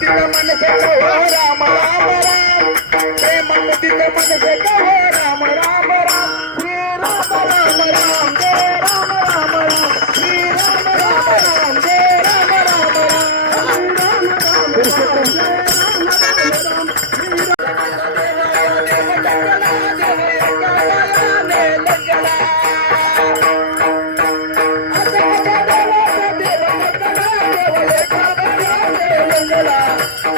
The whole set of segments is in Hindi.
मुदिते मन से कहो राम राम राम प्रेम मुदिते मन से कहो Ram Ram Ram Shri Ram Ram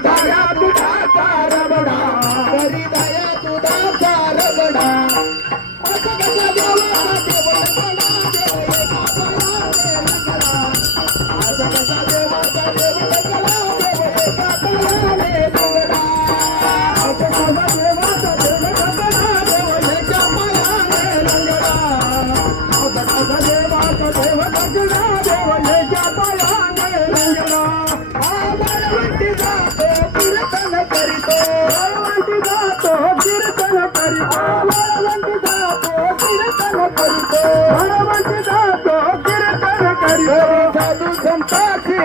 Tá ligado?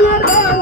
Barcelona!